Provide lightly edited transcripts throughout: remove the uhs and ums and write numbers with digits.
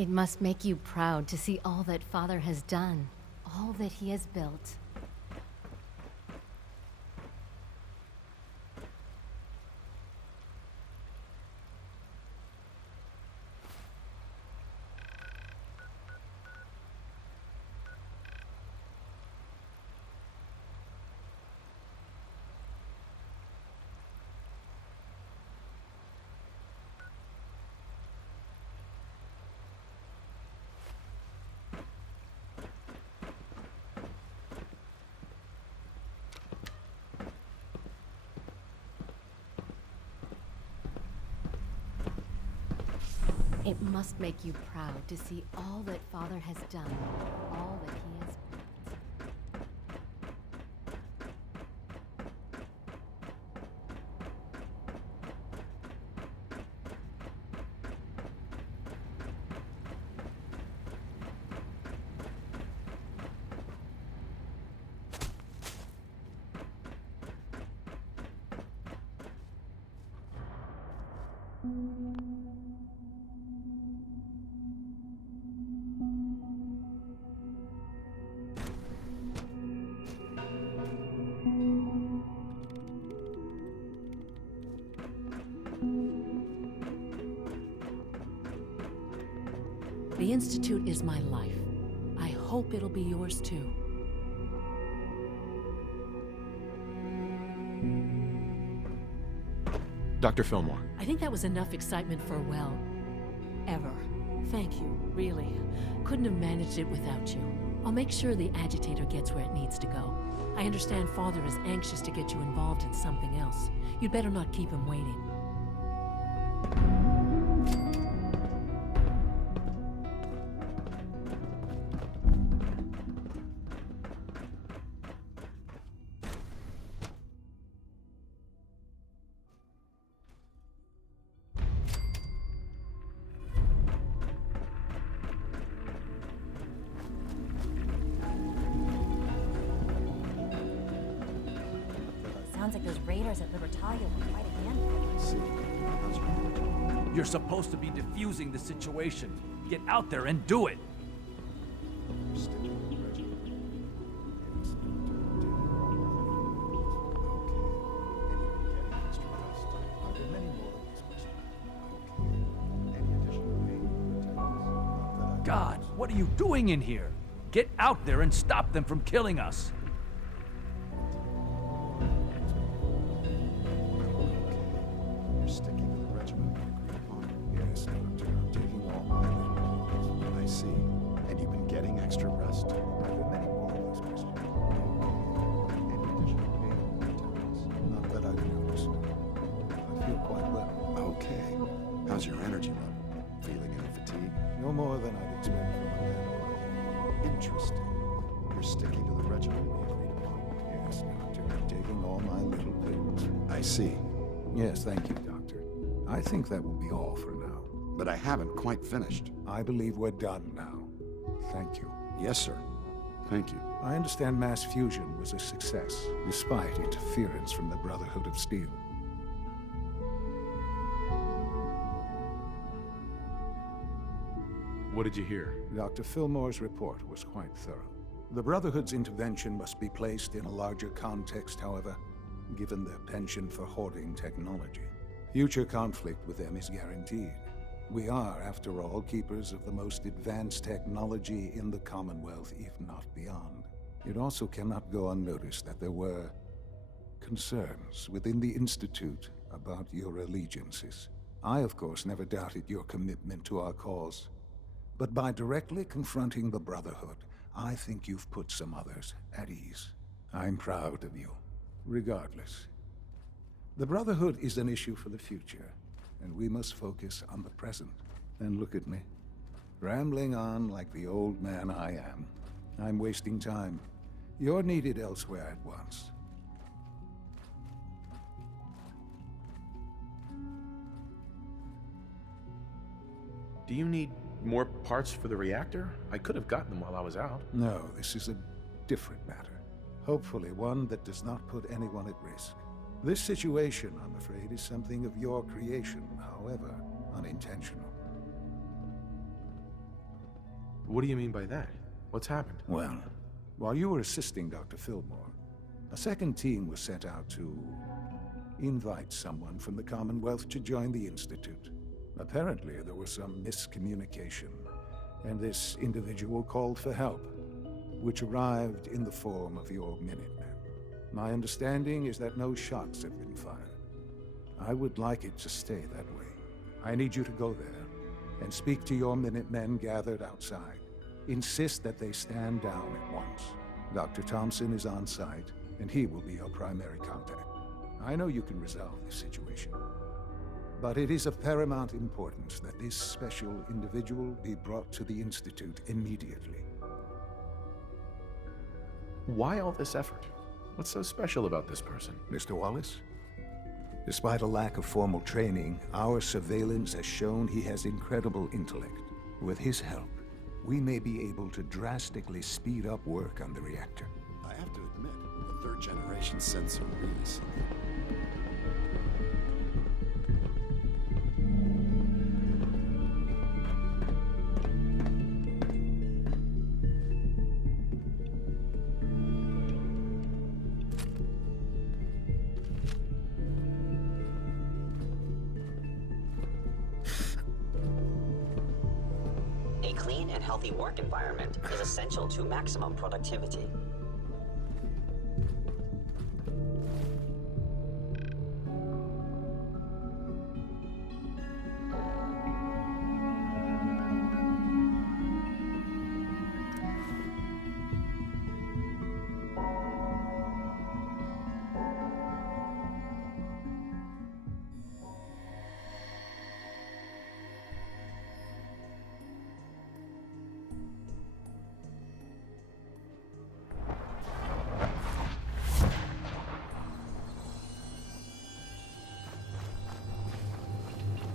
It must make you proud to see all that Father has done, all that he has built. It must make you proud to see all that Father has done, all that he has built. The Institute is my life. I hope it'll be yours too. Dr. Fillmore. I think that was enough excitement for, well, ever. Thank you, really. Couldn't have managed it without you. I'll make sure the agitator gets where it needs to go. I understand Father is anxious to get you involved in something else. You'd better not keep him waiting. Sounds like those raiders at Libertalia will fight again. You're supposed to be defusing the situation. Get out there and do it! God, what are you doing in here? Get out there and stop them from killing us! How's your energy level? Feeling any fatigue? No more than I'd expect from a man. Interesting. You're sticking to the regimen we agreed upon? Yes, Doctor. Taking all my little pills. I see. Yes, thank you, Doctor. I think that will be all for now. But I haven't quite finished. I believe we're done now. Thank you. Yes, sir. Thank you. I understand mass fusion was a success, despite interference from the Brotherhood of Steel. What did you hear? Dr. Fillmore's report was quite thorough. The Brotherhood's intervention must be placed in a larger context, however, given their penchant for hoarding technology. Future conflict with them is guaranteed. We are, after all, keepers of the most advanced technology in the Commonwealth, if not beyond. It also cannot go unnoticed that there were concerns within the Institute about your allegiances. I, of course, never doubted your commitment to our cause. But by directly confronting the Brotherhood, I think you've put some others at ease. I'm proud of you, regardless. The Brotherhood is an issue for the future, and we must focus on the present. And look at me, rambling on like the old man I am. I'm wasting time. You're needed elsewhere at once. Do you need more parts for the reactor? I could have gotten them while I was out. No, this is a different matter. Hopefully one that does not put anyone at risk. This situation, I'm afraid, is something of your creation, however unintentional. What do you mean by that? What's happened? Well, while you were assisting Dr. Fillmore, a second team was sent out to invite someone from the Commonwealth to join the Institute. Apparently, there was some miscommunication, and this individual called for help, which arrived in the form of your Minutemen. My understanding is that no shots have been fired. I would like it to stay that way. I need you to go there and speak to your Minutemen gathered outside. Insist that they stand down at once. Dr. Thompson is on site, and he will be your primary contact. I know you can resolve this situation, but it is of paramount importance that this special individual be brought to the Institute immediately. Why all this effort? What's so special about this person? Mr. Wallace? Despite a lack of formal training, our surveillance has shown he has incredible intellect. With his help, we may be able to drastically speed up work on the reactor. I have to admit, the third-generation sensor really is something. A clean and healthy work environment is essential to maximum productivity.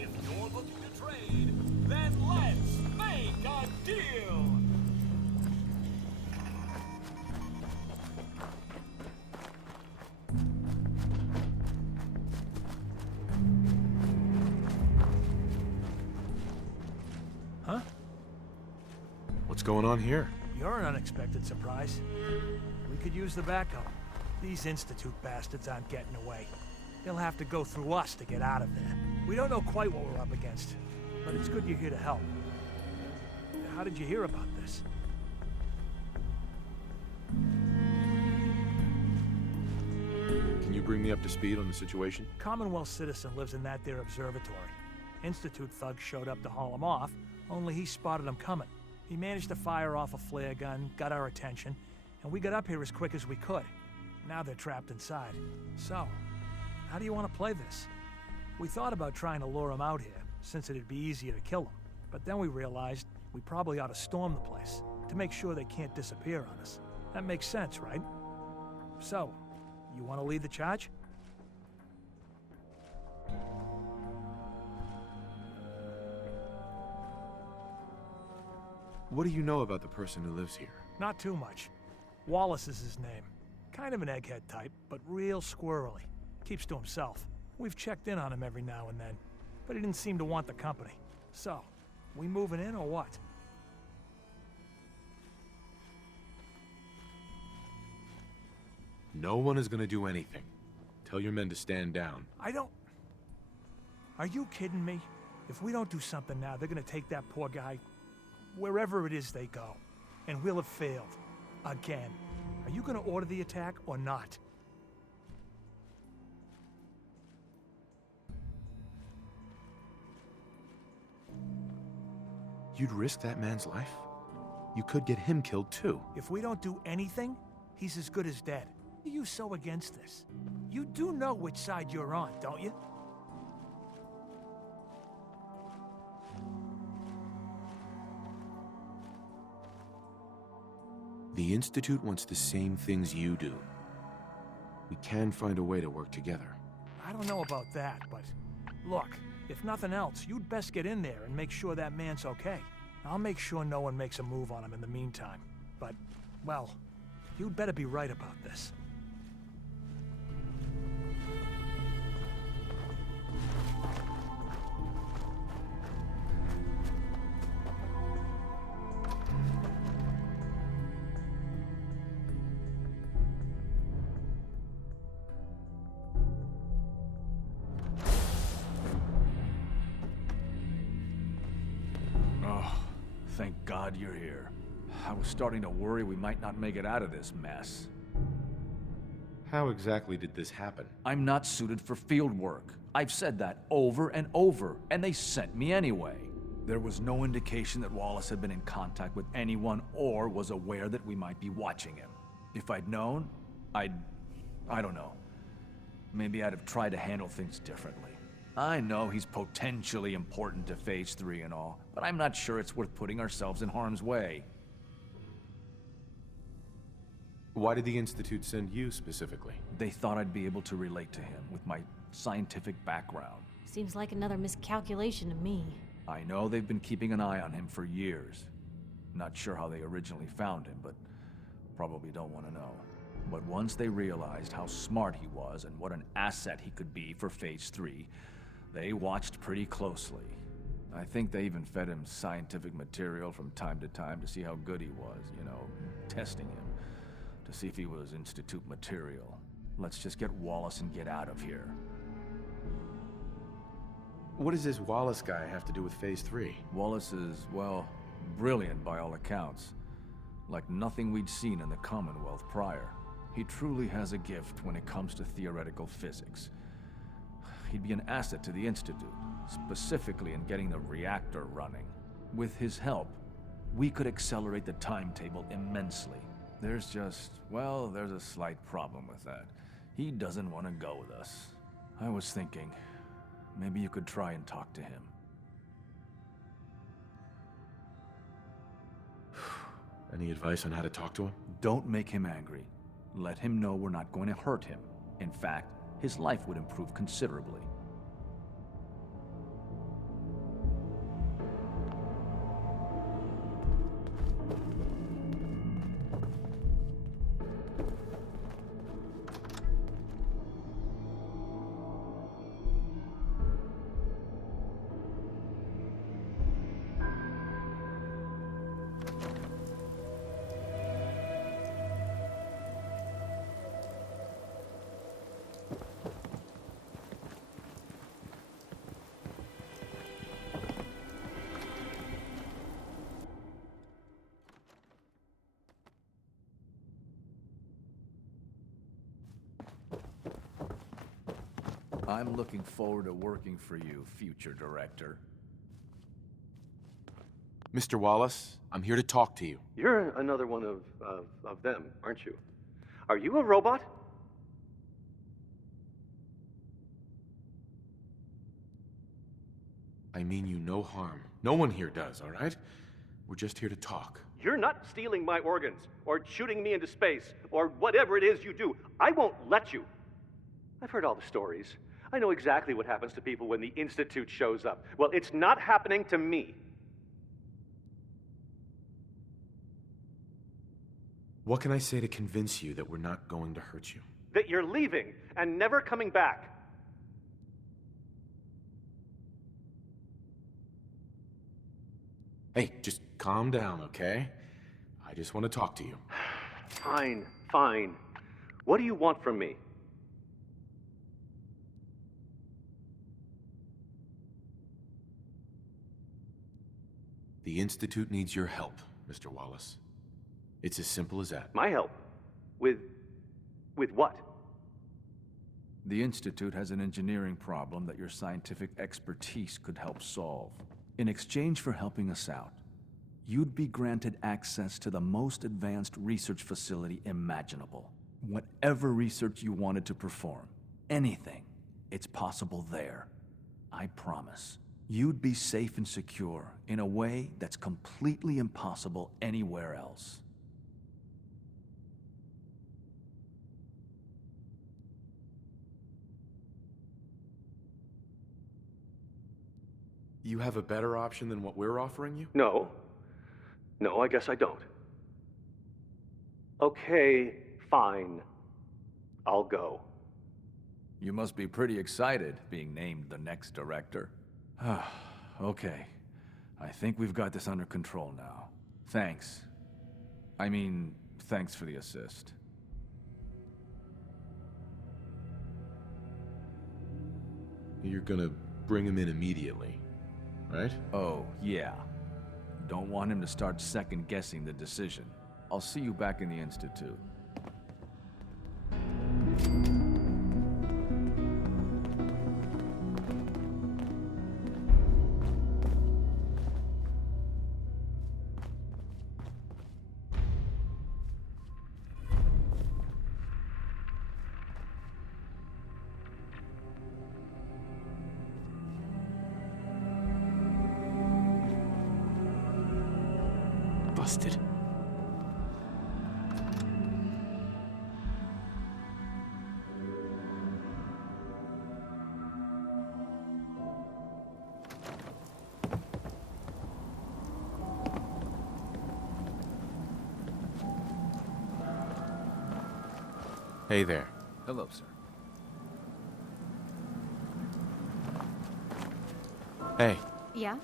If you're looking to trade, then let's make a deal! Huh? What's going on here? You're an unexpected surprise. We could use the backup. These Institute bastards aren't getting away. They'll have to go through us to get out of there. We don't know quite what we're up against, but it's good you're here to help. How did you hear about this? Can you bring me up to speed on the situation? Commonwealth citizen lives in that there observatory. Institute thugs showed up to haul him off, only he spotted them coming. He managed to fire off a flare gun, got our attention, and we got up here as quick as we could. Now they're trapped inside. So, how do you want to play this? We thought about trying to lure him out here, since it'd be easier to kill him. But then we realized we probably ought to storm the place, to make sure they can't disappear on us. That makes sense, right? So, you want to lead the charge? What do you know about the person who lives here? Not too much. Wallace is his name. Kind of an egghead type, but real squirrely. Keeps to himself. We've checked in on him every now and then, but he didn't seem to want the company. So, we moving in or what? No one is gonna do anything. Tell your men to stand down. I don't... Are you kidding me? If we don't do something now, they're gonna take that poor guy wherever it is they go. And we'll have failed. Again. Are you gonna order the attack or not? You'd risk that man's life? You could get him killed too. If we don't do anything, he's as good as dead. Why are you so against this? You do know which side you're on, don't you? The Institute wants the same things you do. We can find a way to work together. I don't know about that, but look, if nothing else, you'd best get in there and make sure that man's okay. I'll make sure no one makes a move on him in the meantime. But, well, you'd better be right about this. glad you're here. I was starting to worry we might not make it out of this mess. How exactly did this happen? I'm not suited for field work. I've said that over and over, and they sent me anyway. There was no indication that Wallace had been in contact with anyone or was aware that we might be watching him. If I'd known, I don't know. Maybe I'd have tried to handle things differently. I know he's potentially important to Phase 3 and all, but I'm not sure it's worth putting ourselves in harm's way. Why did the Institute send you specifically? They thought I'd be able to relate to him with my scientific background. Seems like another miscalculation to me. I know they've been keeping an eye on him for years. Not sure how they originally found him, but probably don't want to know. But once they realized how smart he was and what an asset he could be for Phase 3, they watched pretty closely. I think they even fed him scientific material from time to time to see how good he was, you know, testing him, to see if he was Institute material. Let's just get Wallace and get out of here. What does this Wallace guy have to do with Phase 3? Wallace is, well, brilliant by all accounts. Like nothing we'd seen in the Commonwealth prior. He truly has a gift when it comes to theoretical physics. He'd be an asset to the Institute, specifically in getting the reactor running. With his help, we could accelerate the timetable immensely. There's just, well, there's a slight problem with that. He doesn't want to go with us. I was thinking, maybe you could try and talk to him. Any advice on how to talk to him? Don't make him angry. Let him know we're not going to hurt him. In fact, his life would improve considerably. I'm looking forward to working for you, future director. Mr. Wallace, I'm here to talk to you. You're another one of them, aren't you? Are you a robot? I mean you no harm. No one here does, all right? We're just here to talk. You're not stealing my organs, or shooting me into space, or whatever it is you do. I won't let you. I've heard all the stories. I know exactly what happens to people when the Institute shows up. Well, it's not happening to me. What can I say to convince you that we're not going to hurt you? That you're leaving and never coming back. Hey, just calm down, okay? I just want to talk to you. Fine, fine. What do you want from me? The Institute needs your help, Mr. Wallace. It's as simple as that. My help? With what? The Institute has an engineering problem that your scientific expertise could help solve. In exchange for helping us out, you'd be granted access to the most advanced research facility imaginable. Whatever research you wanted to perform, anything, it's possible there. I promise. You'd be safe and secure in a way that's completely impossible anywhere else. You have a better option than what we're offering you? No. No, I guess I don't. Okay, fine. I'll go. You must be pretty excited being named the next director. Okay. I think we've got this under control now. Thanks. I mean, thanks for the assist. You're gonna bring him in immediately, right? Oh, yeah. Don't want him to start second-guessing the decision. I'll see you back in the Institute. Busted. Hey there. Hello, sir. Hey. Yeah?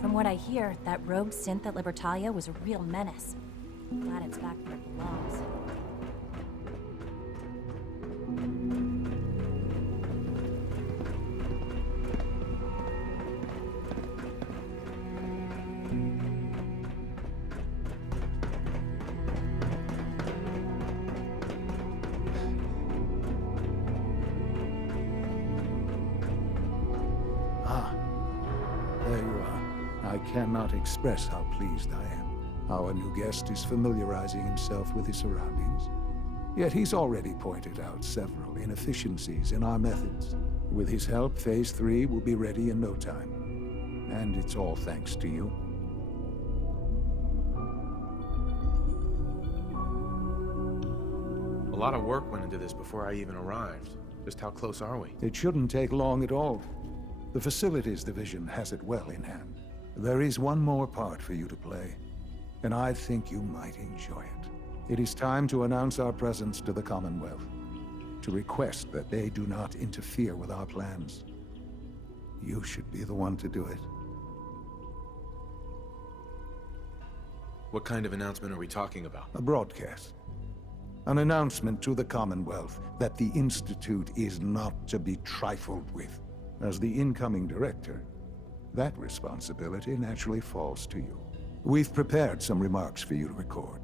From what I hear, that rogue synth at Libertalia was a real menace. Glad it's back where it belongs. There you are. I cannot express how pleased I am. Our new guest is familiarizing himself with his surroundings. Yet he's already pointed out several inefficiencies in our methods. With his help, Phase 3 will be ready in no time. And it's all thanks to you. A lot of work went into this before I even arrived. Just how close are we? It shouldn't take long at all. The Facilities Division has it well in hand. There is one more part for you to play, and I think you might enjoy it. It is time to announce our presence to the Commonwealth, to request that they do not interfere with our plans. You should be the one to do it. What kind of announcement are we talking about? A broadcast. An announcement to the Commonwealth that the Institute is not to be trifled with. As the incoming director, that responsibility naturally falls to you. We've prepared some remarks for you to record.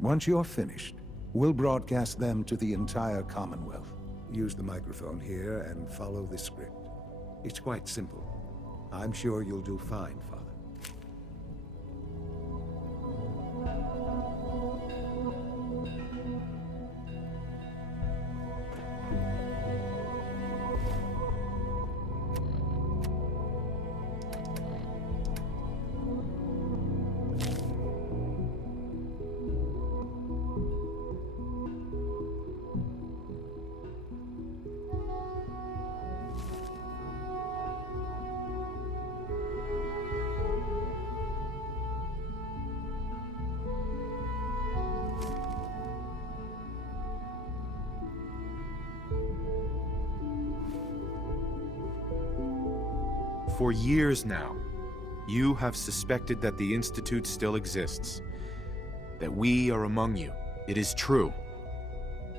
Once you're finished, we'll broadcast them to the entire Commonwealth. Use the microphone here and follow the script. It's quite simple. I'm sure you'll do fine, Father. For years now, you have suspected that the Institute still exists. That we are among you. It is true.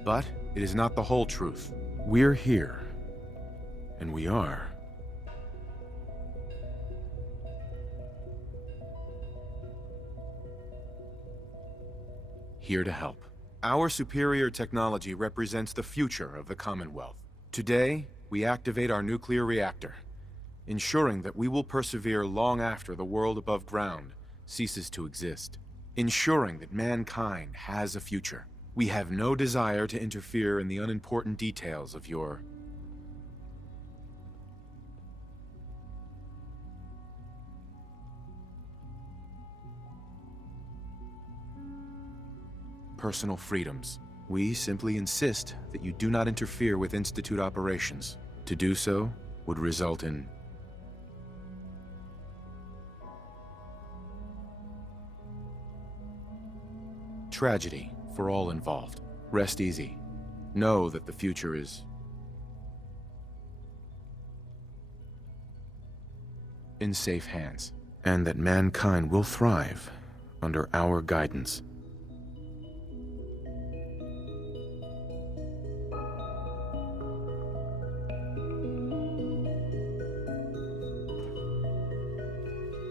But it is not the whole truth. We're here. And we are. Here to help. Our superior technology represents the future of the Commonwealth. Today, we activate our nuclear reactor, ensuring that we will persevere long after the world above ground ceases to exist. Ensuring that mankind has a future. We have no desire to interfere in the unimportant details of your personal freedoms. We simply insist that you do not interfere with Institute operations. To do so would result in tragedy for all involved. Rest easy. Know that the future is in safe hands, and that mankind will thrive under our guidance.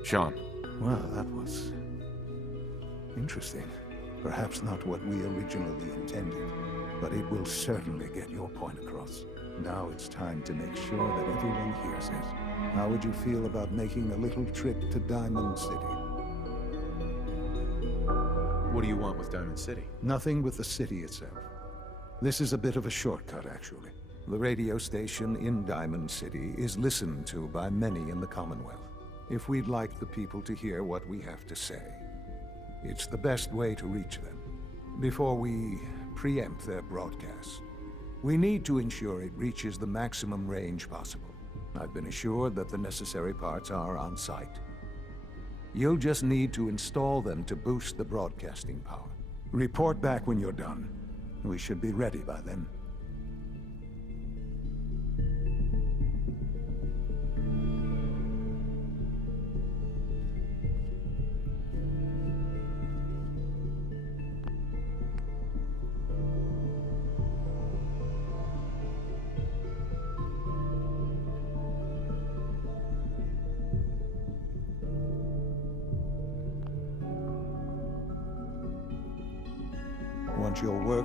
Sean. Well, that was interesting. Perhaps not what we originally intended, but it will certainly get your point across. Now it's time to make sure that everyone hears it. How would you feel about making a little trip to Diamond City? What do you want with Diamond City? Nothing with the city itself. This is a bit of a shortcut, actually. The radio station in Diamond City is listened to by many in the Commonwealth. If we'd like the people to hear what we have to say, it's the best way to reach them. Before we preempt their broadcasts, we need to ensure it reaches the maximum range possible. I've been assured that the necessary parts are on site. You'll just need to install them to boost the broadcasting power. Report back when you're done. We should be ready by then. Once your work